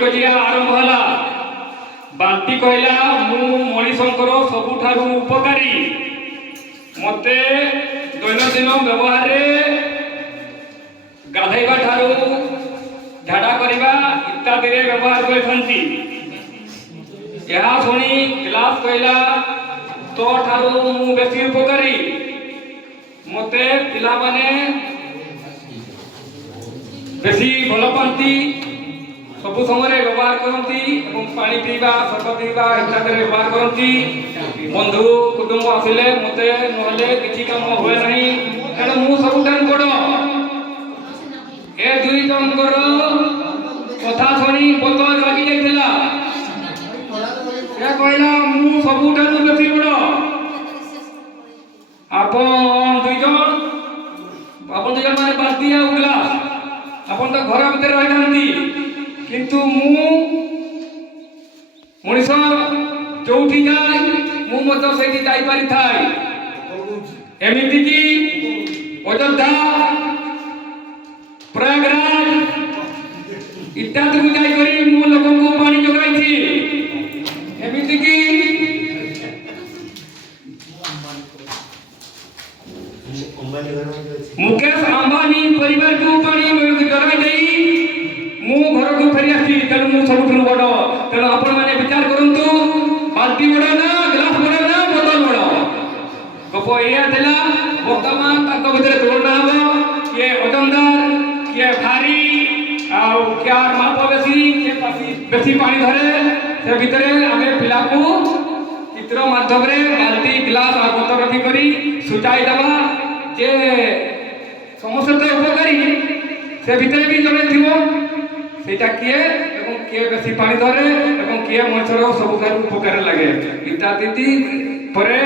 कजिया आरंभ होला। बांटी कहला मु मनीषंकर सबुठारु उपकारी मते दैनंदिन व्यवहार रे गाधैबा ठारू झाड़ा करवा इत्यादि रे व्यवहार करथंती। यह शुणी गिलास कहला तो ठारू मु बेसी उपकारी मते पिला माने बेसी भल पाती सब समय व्यवहार करती पानी पीवा सरबत पीवा इत्यादि व्यवहार करती। बंधु कुटुंब आसिले मते नहले किछि काम होय नहीं कारण मु सबुठार बड़ ए दुई जनकर कथा शुणी बतल लगी जाइथिला। ए कहला मु सबुठार बेसी बड़ आपन दुई जन माने बाल्टी आ गिलास आपन तो घर भीतर रही थांती किंतु मु मनीष जोठी जाए मु मत सेठी जाई पारि थाई। एमिति की अयोध्या प्रयागराज इत्यादि को जाई करी मु लोगों को पानी जोगाई थी। एमिति की मुकेश अंबानी परिवार को पानी जोगाई देई मु घर को फेरी आसी तेणु मु सब बड़ तेणु आपण मैंने विचार करंतु बाल्टी बड़ ना ग्लास बड़ ना बोतल बड़ गप या देला। वर्तमान ताक भीतर तुलना हो किए ओजनदार किए भारी आ क्या माप बेसी किए बेसी पानी धरे से भीतर आमे पिला को चित्र माध्यम रे बाल्टी ग्लास आ बोतल रखी करी सुटाई दबा जे समस्त उपकारी से भीतर भी जने थिवो सेटा किए एवं किए बेसी पानी धरे एवं किए मनुष्यर सब उपकार लगे इत्यादि परे